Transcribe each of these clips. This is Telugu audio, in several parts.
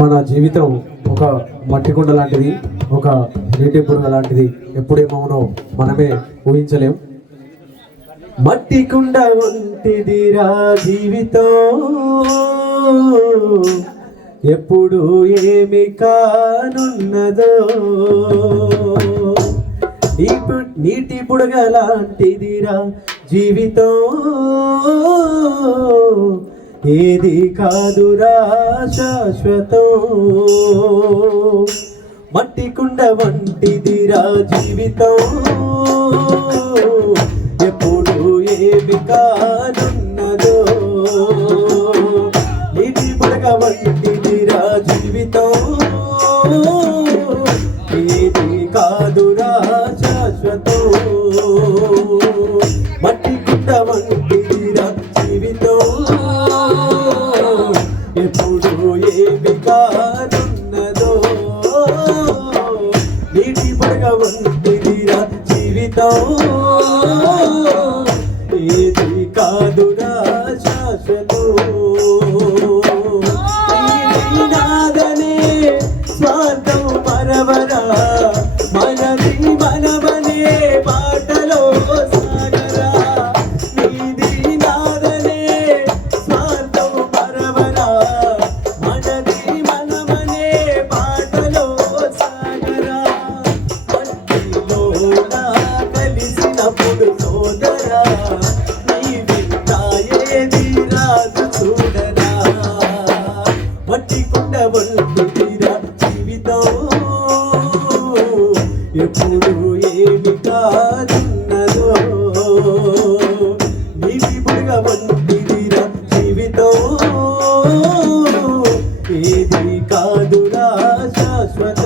మన జీవితం ఒక మట్టి కుండ లాంటిది ఒక నీటి బుడగ లాంటిది. ఎప్పుడేమవునో మనమే ఊహించలేం. మట్టి కుండ వంటిదిరా జీవితం. ఎప్పుడు ఏమి కానున్నదో. నీటి బుడగ లాంటిదిరా జీవితం. ఏది కాదురా శాశ్వతం? మట్టి కుండ వంటిదిరా జీవితం. ఎప్పుడు ఏవి కాదు నీటి పడగ వంటిదిరా జీవితం. ఏది కాదురా శాశ్వతం. రాదు చూడరా మట్టి కుండ వంటిదిరా జీవితం. ఎప్పుడు ఏమి కానున్నదో నీటి బుడగ వంటిదిరా జీవితం. ఏది కాదురా శాశ్వతం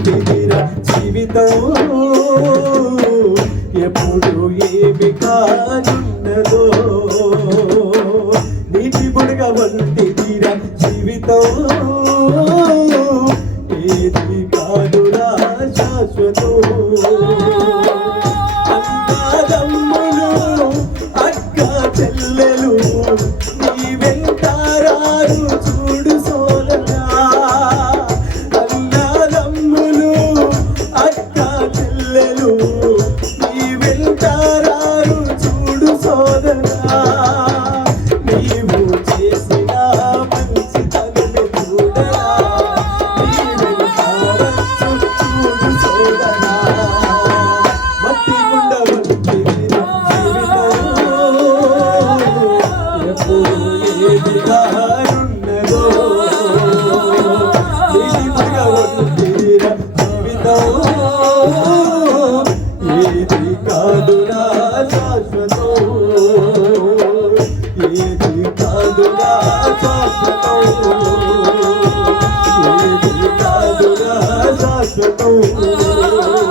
వంటిదిరా జీవితం. ఎప్పుడు ఏమి కానున్నదో. నీటి బుడగ వంటిదిరా జీవితం. Oh,